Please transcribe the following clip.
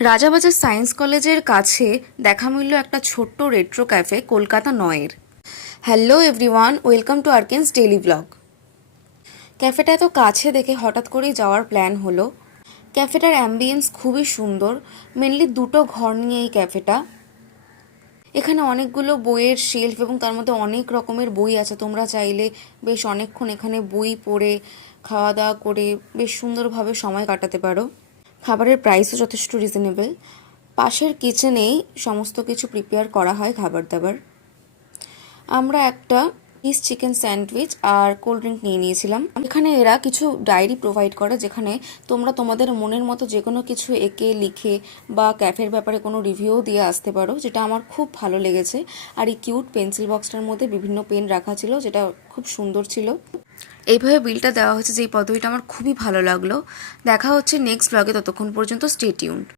Rajabazar science কলেজের কাছে দেখা মিলল একটা ছোট্ট রেট্রো ক্যাফে কলকাতা নয়ের। হ্যালো এভরিওয়ান, ওয়েলকাম টু আর্কেন্স ডেইলি ব্লগ। ক্যাফেটা এত কাছে দেখে হঠাৎ করেই যাওয়ার প্ল্যান হলো। ক্যাফেটার অ্যাম্বিয়েন্স খুবই সুন্দর, মেনলি দুটো ঘর নিয়ে এই ক্যাফেটা। এখানে অনেকগুলো বইয়ের শেলফ এবং তার মধ্যে অনেক রকমের বই আছে। তোমরা চাইলে বেশ অনেকক্ষণ এখানে বই পড়ে খাওয়া দাওয়া করে বেশ সুন্দরভাবে সময় কাটাতে পারো। খাবারের প্রাইসও যথেষ্ট রিজনেবল পাশের কিচেনেই সমস্ত কিছু প্রিপেয়ার করা হয় খাবার দাবার। আমরা একটা পিস চিকেন স্যান্ডউইচ আর কোল্ড ড্রিঙ্ক নিয়ে নিয়েছিলাম। এখানে এরা কিছু ডায়েরি প্রোভাইড করে যেখানে তোমরা তোমাদের মনের মতো যে কোনো কিছু এঁকে, লিখে বা ক্যাফের ব্যাপারে কোনো রিভিউ দিয়ে আসতে পারো, যেটা আমার খুব ভালো লেগেছে। আর এই কিউট পেন্সিল বক্সটার মধ্যে বিভিন্ন পেন রাখা ছিল, যেটা খুব সুন্দর ছিল। এইভাবে বিলটা দেওয়া হয়েছে এই পদ্ধতিটা আমার খুবই ভালো লাগল। দেখা হচ্ছে নেক্সট ব্লগে ততক্ষণ পর্যন্ত স্টে টিউন্ড